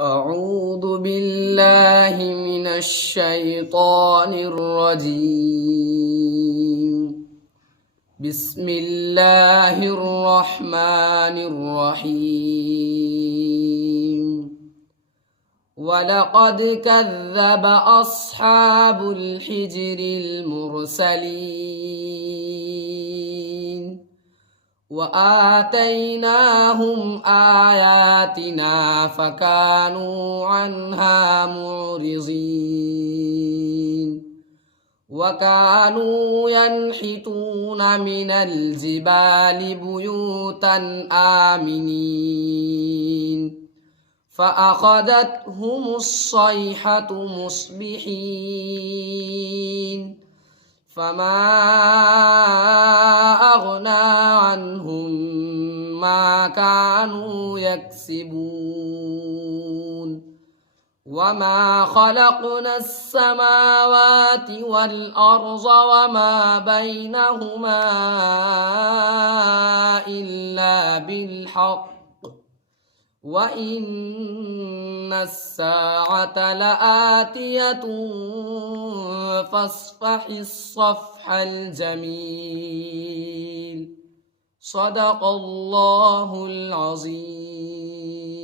أعوذ بالله من الشيطان الرجيم. بسم الله الرحمن الرحيم. ولقد كذب أصحاب الحجر المرسلين وآتيناهم آياتنا فكانوا عنها معرضين وكانوا ينحتون من الجبال بيوتا آمنين فأخذتهم الصيحة مصبحين فما أغنى عنهم ما كانوا يكسبون وما خلقنا السماوات والأرض وما بينهما إلا بالحق وإن الساعة لآتية فاصفح الصفح الجميل. صدق الله العظيم.